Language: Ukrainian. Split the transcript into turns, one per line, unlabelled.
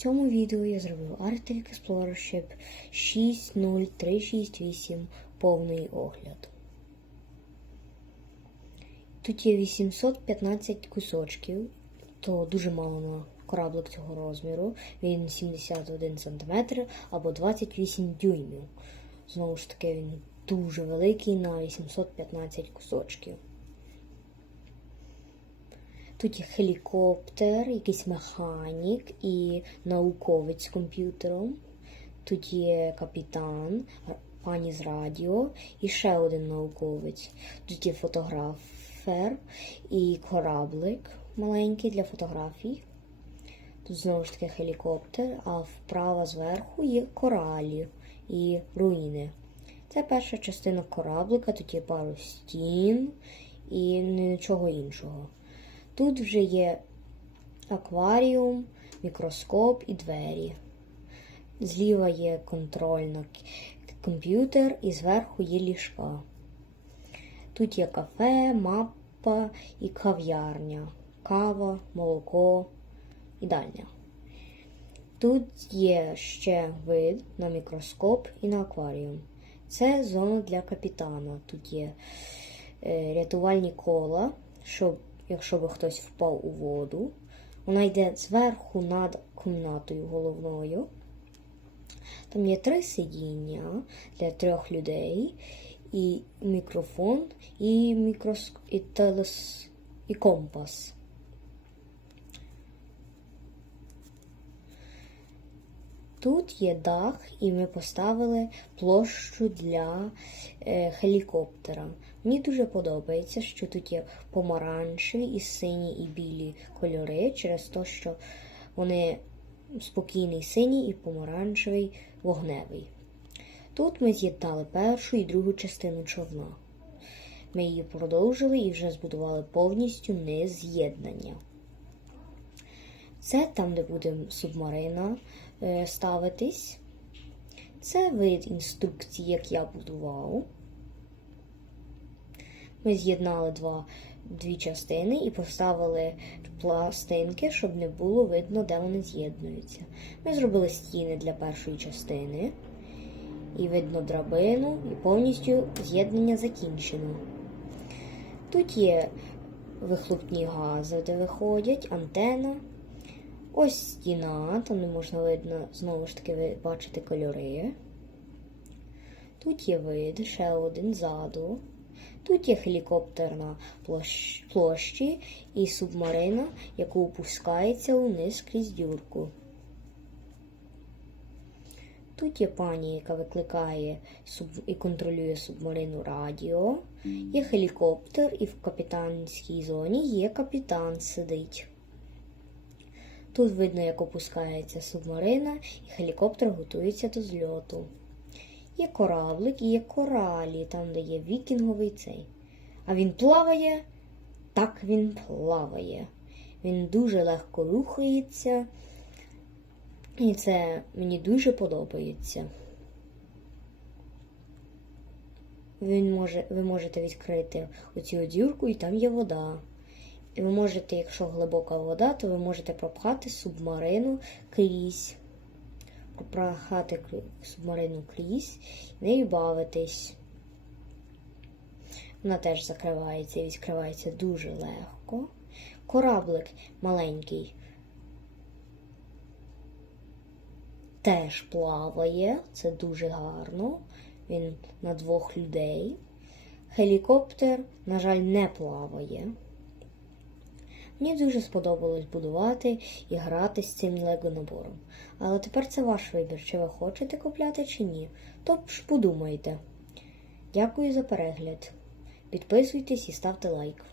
цьому відео я зробив Arctic Explorer Ship 60368 повний огляд. Тут є 815 кусочків, то дуже мало на кораблик цього розміру. Він 71 см або 28 дюймів. Знову ж таки, він дуже великий на 815 кусочків. Тут є хелікоптер, якийсь механік і науковець з комп'ютером. Тут є капітан, пані з радіо і ще один науковець. Тут є фотографер і кораблик маленький для фотографій. Тут знову ж таки хелікоптер, а вправо зверху є коралі і руїни. Це перша частина кораблика, тут є пару стін і нічого іншого. Тут вже є акваріум, мікроскоп і двері. Зліва є контрольна комп'ютер і зверху є ліжка. Тут є кафе, мапа і кав'ярня, кава, молоко і дальня. Тут є ще вид на мікроскоп і на акваріум. Це зона для капітана. Тут є е, рятувальні кола, щоб якщо би хтось впав у воду. Вона йде зверху над кімнатою головною. Там є три сидіння для трьох людей, і мікрофон, і мікроск... і, телес... і компас. Тут є дах, і ми поставили площу для е, хелікоптера. Мені дуже подобається, що тут є помаранчеві і сині і білі кольори, через те, що вони спокійний синій і помаранчевий вогневий. Тут ми з'єднали першу і другу частину човна. Ми її продовжили і вже збудували повністю нез'єднання. Це там, де буде субмарина е, ставитись. Це вид інструкції, як я будував. Ми з'єднали два, дві частини і поставили пластинки, щоб не було видно, де вони з'єднуються. Ми зробили стіни для першої частини. І видно драбину, і повністю з'єднання закінчено. Тут є вихлопні гази, де виходять, антена. Ось стіна, там не можна видно, знову ж таки, ви бачите кольори. Тут є вид, ще один ззаду. Тут є хелікоптер на площі і субмарина, яку опускається униз крізь дюрку. Тут є пані, яка викликає і контролює субмарину радіо. Є хелікоптер, і в капітанській зоні є капітан сидить. Тут видно, як опускається субмарина, і хелікоптер готується до зльоту. Є кораблик і є коралі, там, де є вікінговий цей. А він плаває? Так він плаває. Він дуже легко рухається. І це мені дуже подобається. Він може, Ви можете відкрити оцю дюрку, і там є вода. І ви можете, якщо глибока вода, то ви можете пропхати субмарину крізь. Пропхати субмарину крізь і нею бавитись. Вона теж закривається і відкривається дуже легко. Кораблик маленький. Теж плаває, це дуже гарно. Він на двох людей. Хелікоптер, на жаль, не плаває. Мені дуже сподобалось будувати і грати з цим лего-набором. Але тепер це ваш вибір, чи ви хочете купляти, чи ні. Тож подумайте. Дякую за перегляд. Підписуйтесь і ставте лайк.